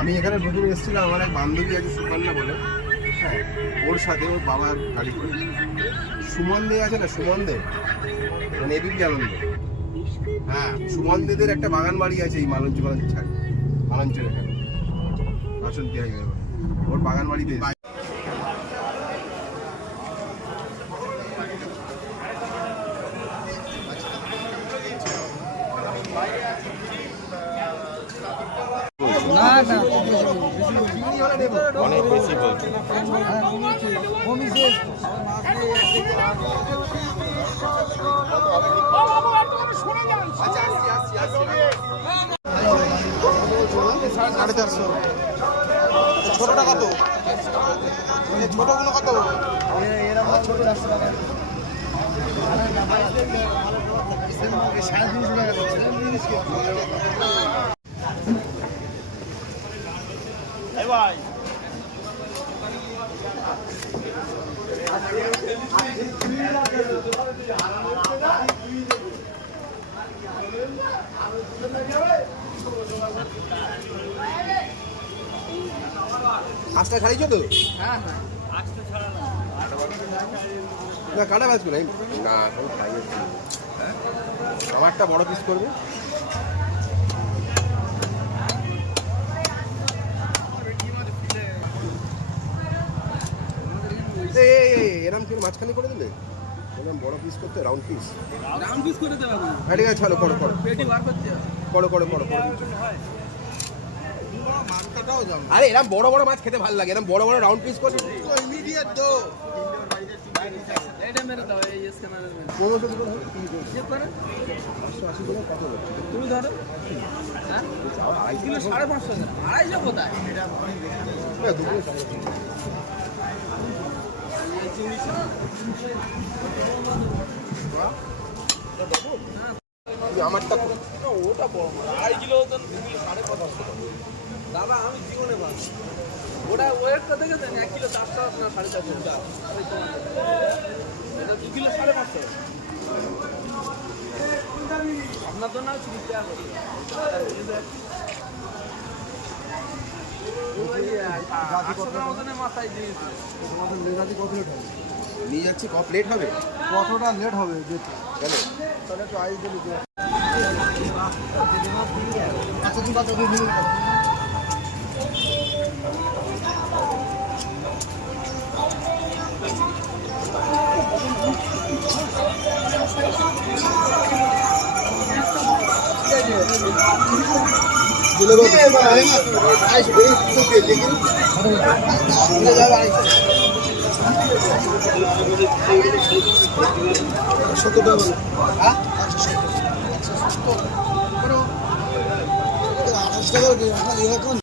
আমি এখানে প্রথমে এসেছিলাম, আমার এক বান্ধবী আছে সুকন্যা বলে, হ্যাঁ, ওর সাথে ওর বাবার গাড়ি করে। সুমন দে আছে না, সুমন দে মানে এবিপি আনন্দ, হ্যাঁ, সুমন দেদের একটা বাগান বাড়ি আছে এই মালঞ্চের ছাড়ি, মালঞ্চের এখানে বাসন্তী হাইওয়ে, ওর বাগান বাড়িতে। অনেক বেশি বলছে। সাড়ে 400। ছোটটা কত? ছোটগুলো কত? ভাই আজটা খাইছো তো? হ্যাঁ হ্যাঁ আজকে ছাড়া না, কাটা মাছ নাই না, এখন খাইয়ে আমারটা বড় পিস করবে। এরম কি মাঝখানে করে দিলে? এরম বড় পিস করতে, রাউন্ড পিস করে দেবে। হ্যাঁ ঠিক আছে, চলো করো করো পেটি বার করতে করো করো করো। আরে এরম বড় বড় মাছ খেতে ভালো লাগে, এরম বড় বড় রাউন্ড পিস করে ইমিডিয়েট দো। এটা মেরে দাও, এই স্ক্যানারে মেরে কোন ওষুধ করে চেক করে 580 টাকা কত হলো? তুমি ধরো। হ্যাঁ 2 কিলো 550 250 কোথায়? না দুপুরে আমারটা ওটা বড় মাছ 2.5 কিলো 2 কিলো 550 দাদা আমি জীবনে পাবো ওটা ওয়েটটা দেখেছেন 1 কিলো 400 না 450 এটা 2 কিলো 550 আপনার জন্য আমি 30 টাকা করি মাথায় দিয়েছি নিয়ে যাচ্ছি। ক প্লেট হবে? কতটা লেট হবে যেতে? কেন? তাহলে একটু আইস দিলে আচ্ছা ঠিক আছে,